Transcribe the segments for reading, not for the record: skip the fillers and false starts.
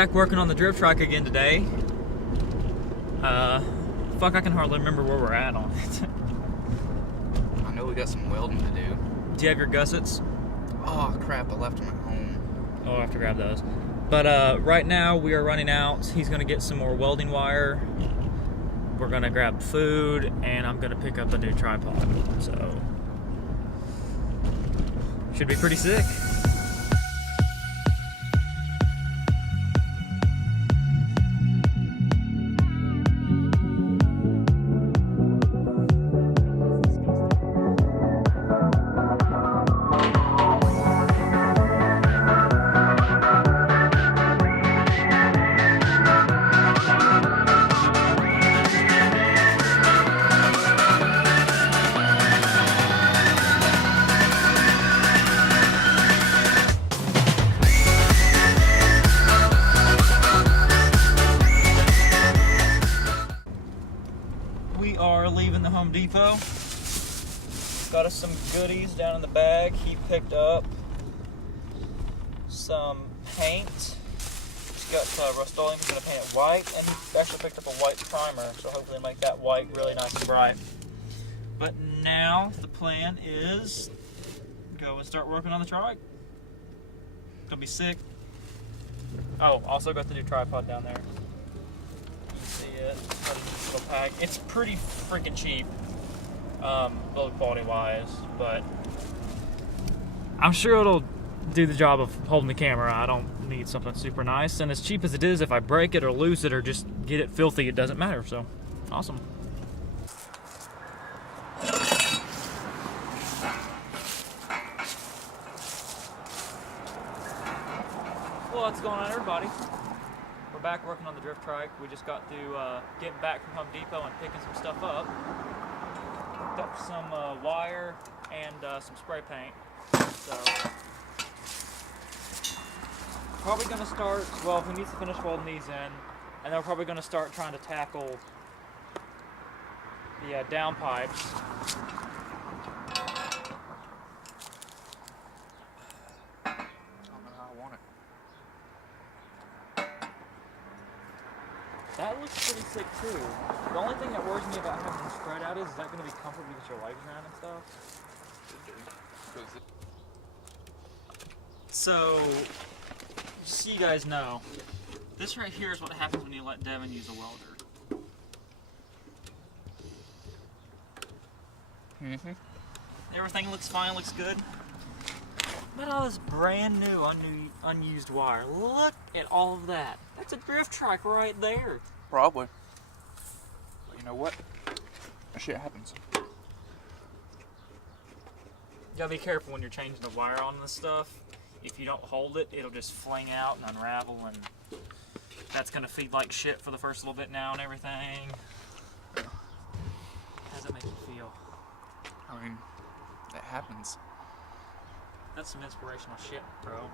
back working on the drift trike again today. Fuck, I can hardly remember where we're at on it. I know we got some welding to do. Do you have your gussets? Oh crap, I left them at home. Oh, I have to grab those. But right now we are running out. He's gonna get some more welding wire. We're gonna grab food, and I'm gonna pick up a new tripod. So, should be pretty sick. We are leaving the Home Depot. Got us some goodies down in the bag. He picked up some paint. He's got Rust-Oleum. He's going to paint it white, and he actually picked up a white primer, so hopefully make that white really nice and bright. But now the plan is go and start working on the trike. Gonna be sick. Oh, also got the new tripod down there. You can see it. Got a nice little pack. It's pretty freaking cheap, build quality wise, but I'm sure it'll do the job of holding the camera. I don't need something super nice, and as cheap as it is, if I break it or lose it or just get it filthy, it doesn't matter. So awesome. Well, what's going on, everybody? We're back working on the drift trike. We just got through getting back from Home Depot and picking some stuff up. Picked up some wire and some spray paint. So, probably going to start, well, he needs to finish welding these in, and then we're probably going to start trying to tackle the down pipes. That looks pretty sick too. The only thing that worries me about having them spread out is that going to be comfortable to get your legs around and stuff? So, just so you guys know, this right here is what happens when you let Devin use a welder. Mm-hmm. Everything looks fine, looks good. Look at all this brand new, unused wire. Look at all of that. That's a drift trike right there. Probably. But you know what? That shit happens. You gotta be careful when you're changing the wire on this stuff. If you don't hold it, it'll just fling out and unravel, and that's gonna feed like shit for the first little bit now and everything. How does it make you feel? I mean, it happens. That's some inspirational shit, bro.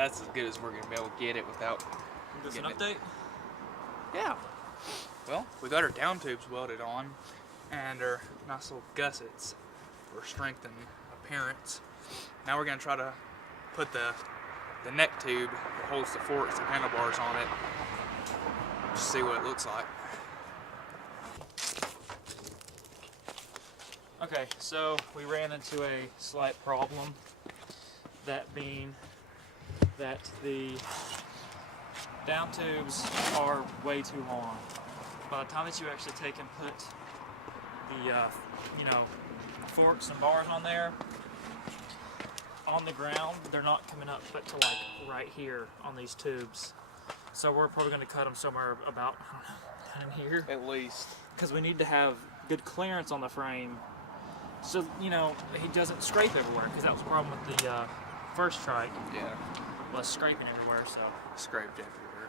that's as good as we're gonna be able to get it without. Give us an getting update. it. Yeah. Well, we got our down tubes welded on, and our nice little gussets for strength and appearance. Now we're gonna try to put the neck tube that holds the forks and handlebars on it. Just see what it looks like. Okay, so we ran into a slight problem. That being that the down tubes are way too long. By the time that you actually take and put the forks and bars on there, on the ground, they're not coming up but to like right here on these tubes. So we're probably going to cut them somewhere about, I don't know, down in here. At least. Because we need to have good clearance on the frame so, he doesn't scrape everywhere, because that was the problem with the first trike. Yeah. Was scraping everywhere, so. Scraped everywhere.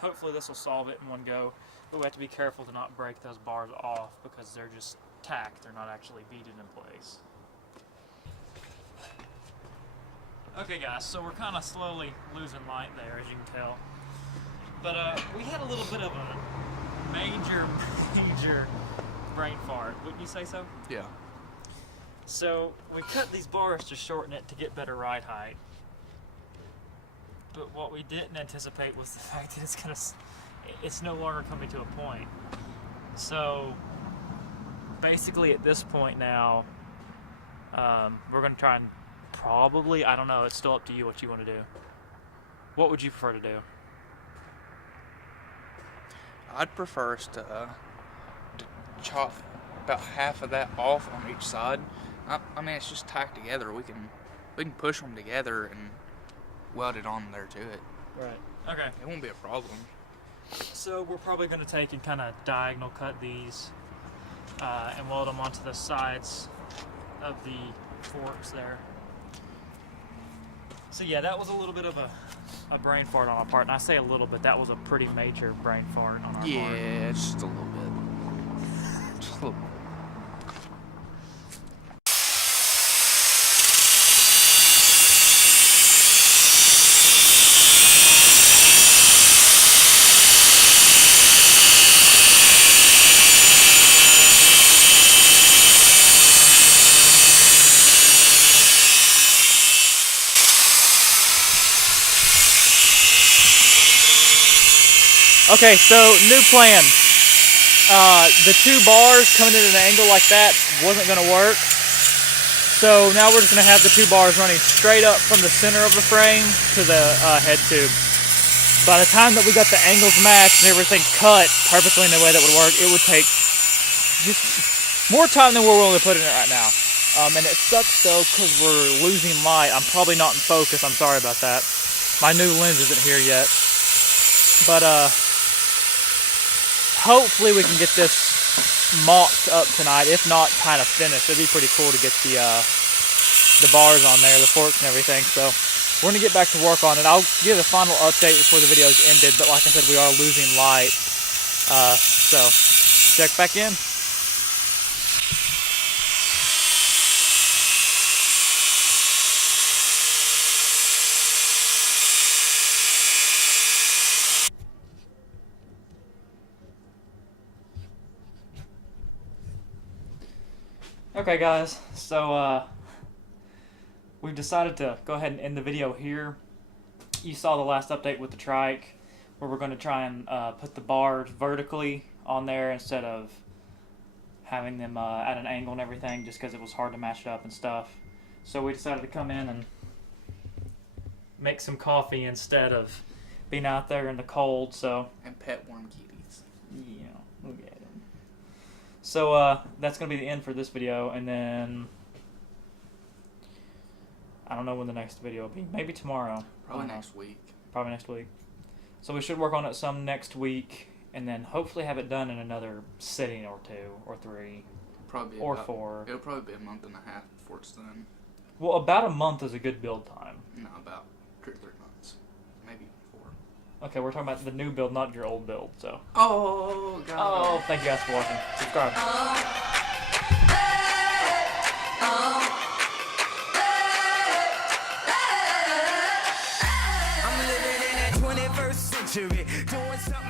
Hopefully this will solve it in one go, but we have to be careful to not break those bars off because they're just tack, they're not actually beaded in place. Okay guys, so we're kind of slowly losing light there, as you can tell. But we had a little bit of a major brain fart, wouldn't you say so? Yeah. So we cut these bars to shorten it to get better ride height. But what we didn't anticipate was the fact that it's no longer coming to a point. So basically at this point now, we're going to try and probably, I don't know, it's still up to you what you want to do. What would you prefer to do? I'd prefer us to chop about half of that off on each side. I mean, it's just tacked together. We can push them together and weld it on there to it. Right. Okay. It won't be a problem. So we're probably going to take and kind of diagonal cut these and weld them onto the sides of the forks there. So yeah, that was a little bit of a brain fart on our part, and I say a little bit, that was a pretty major brain fart on our part. Yeah, just a little bit. Just a little bit. Okay, so new plan. The two bars coming in at an angle like that wasn't going to work. So now we're just going to have the two bars running straight up from the center of the frame to the head tube. By the time that we got the angles matched and everything cut perfectly in the way that would work, it would take just more time than we're willing to put in it right now. And it sucks though because we're losing light. I'm probably not in focus. I'm sorry about that. My new lens isn't here yet. But hopefully we can get this mocked up tonight, if not kind of finished. It'd be pretty cool to get the bars on there, the forks and everything. So we're going to get back to work on it. I'll give a final update before the video's ended, but like I said, we are losing light. So check back in. Okay guys, so we've decided to go ahead and end the video here. You saw the last update with the trike, where we're going to try and put the bars vertically on there instead of having them at an angle and everything, just because it was hard to match it up and stuff. So we decided to come in and make some coffee instead of being out there in the cold. So And pet warm kitties. yeah, look at them. So that's going to be the end for this video, and then I don't know when the next video will be. Maybe tomorrow. Probably next week. Probably next week. So we should work on it some next week, and then hopefully have it done in another sitting or 2 or 3 Probably or about, 4. It'll probably be a month and a half before it's done. Well, about a month is a good build time. No, about 2 or 3 months. Maybe 4. Okay, we're talking about the new build, not your old build. So. Oh, God. Oh, thank you guys for watching. Subscribe. something